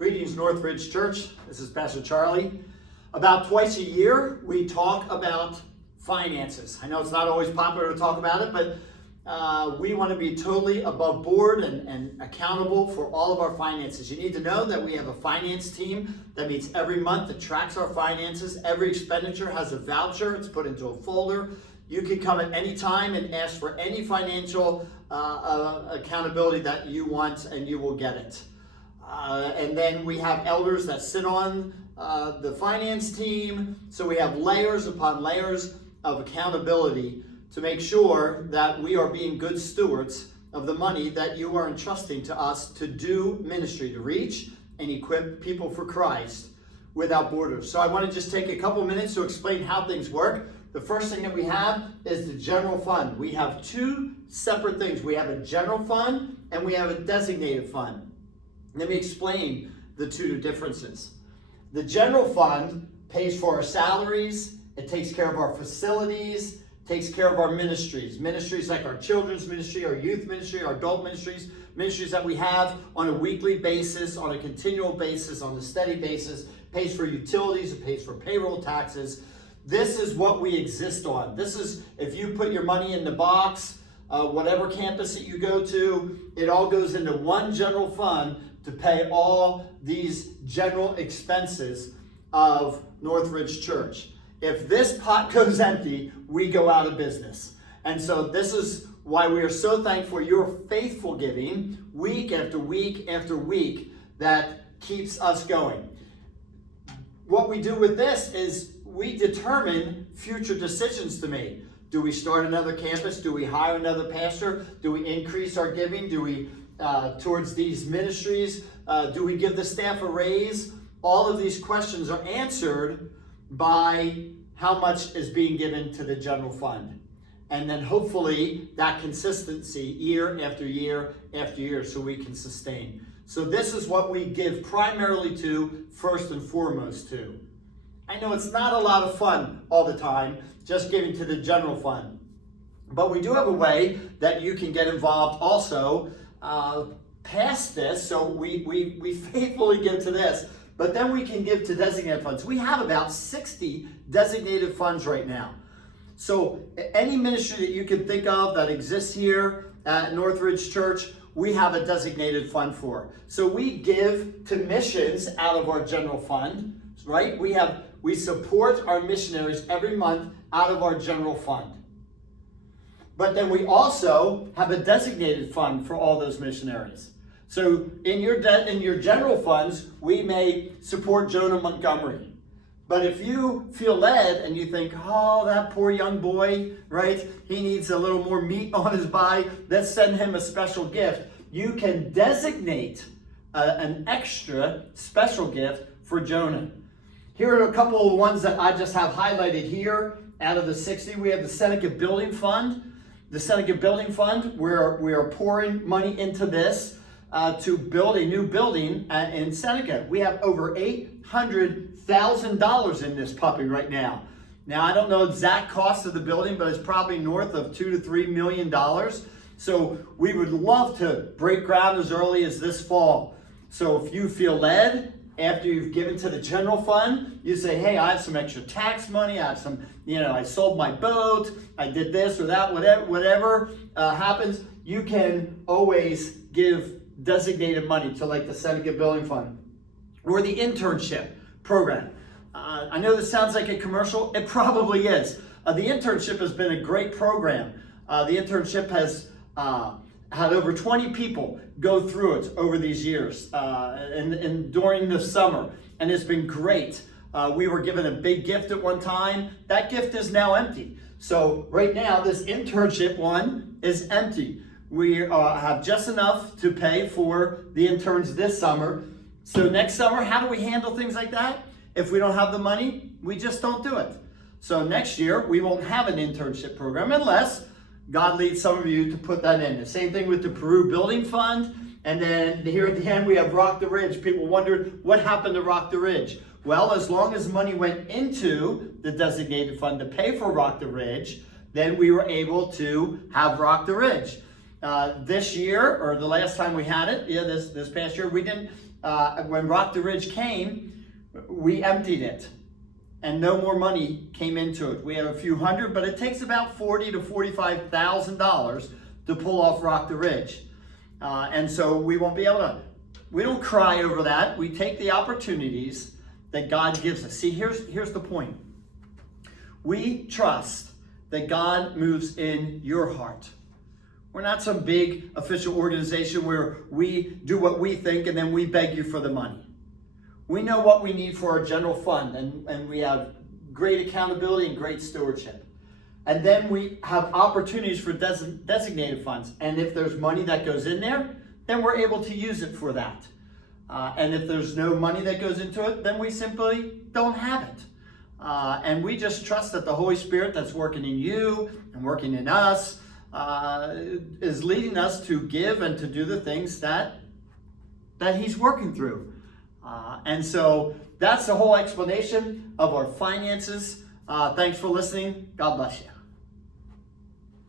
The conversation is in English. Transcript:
Greetings, NorthRidge Church. This is Pastor Charlie. About twice a year, we talk about finances. I know it's not always popular to talk about it, but we want to be totally above board and accountable for all of our finances. You need to know that we have a finance team that meets every month, that tracks our finances. Every expenditure has a voucher. It's put into a folder. You can come at any time and ask for any financial accountability that you want, and you will get it. And then we have elders that sit on the finance team. So we have layers upon layers of accountability to make sure that we are being good stewards of the money that you are entrusting to us to do ministry, to reach and equip people for Christ without borders. So I want to just take a couple minutes to explain how things work. The first thing that we have is the general fund. We have two separate things. We have a general fund and we have a designated fund. Let me explain the two differences. The general fund pays for our salaries, it takes care of our facilities, takes care of our ministries. Ministries like our children's ministry, our youth ministry, our adult ministries, ministries that we have on a weekly basis, on a continual basis, on a steady basis, pays for utilities, it pays for payroll taxes. This is what we exist on. This is, if you put your money in the box, whatever campus that you go to, it all goes into one general fund to pay all these general expenses of NorthRidge Church. If this pot goes empty, we go out of business. And so this is why we are so thankful for your faithful giving week after week after week that keeps us going. What we do with this is we determine future decisions to make. Do we start another campus? Do we hire another pastor? Do we increase our giving? Do we towards these ministries? Do we give the staff a raise? All of these questions are answered by how much is being given to the general fund. And then hopefully that consistency year after year after year so we can sustain. So this is what we give primarily to, first and foremost to. I know it's not a lot of fun all the time just giving to the general fund. But we do have a way that you can get involved also past this, so we faithfully give to this, but then we can give to designated funds. We have about 60 designated funds right now. So any ministry that you can think of that exists here at NorthRidge Church, we have a designated fund for. So we give to missions out of our general fund, right? We support our missionaries every month out of our general fund. But then we also have a designated fund for all those missionaries. So in your general funds, we may support Jonah Montgomery. But if you feel led and you think, oh, that poor young boy, right? He needs a little more meat on his body. Let's send him a special gift. You can designate an extra special gift for Jonah. Here are a couple of ones that I just have highlighted here. Out of the 60, we have the Seneca Building Fund. The Seneca Building Fund, we are pouring money into this to build a new building in Seneca. We have over $800,000 in this puppy right now. Now, I don't know exact cost of the building, but it's probably north of $2 to $3 million. So we would love to break ground as early as this fall. So if you feel led, after you've given to the general fund, you say, hey, I have some extra tax money, I have some, I sold my boat, I did this or that, whatever happens, you can always give designated money to like the Seneca Building Fund or the internship program. I know this sounds like a commercial, it probably is. The internship has been a great program. The internship has had over 20 people go through it over these years and during the summer, and it's been great. We were given a big gift at one time. That gift is now empty. So right now, this internship one is empty. We have just enough to pay for the interns this summer. So next summer, how do we handle things like that? If we don't have the money, we just don't do it. So next year, we won't have an internship program unless God leads some of you to put that in. The same thing with the Peru Building Fund. And then here at the end, we have Rock the Ridge. People wondered what happened to Rock the Ridge. Well, as long as money went into the designated fund to pay for Rock the Ridge, then we were able to have Rock the Ridge. This year, or the last time we had it, this past year, we didn't when Rock the Ridge came, we emptied it. And no more money came into it. We have a few hundred, but it takes about $40,000 to $45,000 to pull off Rock the Ridge. And so we won't be able to, we don't cry over that. We take the opportunities that God gives us. See, here's the point. We trust that God moves in your heart. We're not some big official organization where we do what we think and then we beg you for the money. We know what we need for our general fund, and we have great accountability and great stewardship. And then we have opportunities for designated funds. And if there's money that goes in there, then we're able to use it for that. And if there's no money that goes into it, then we simply don't have it. And we just trust that the Holy Spirit that's working in you and working in us is leading us to give and to do the things that He's working through. And so that's the whole explanation of our finances. Thanks for listening. God bless you.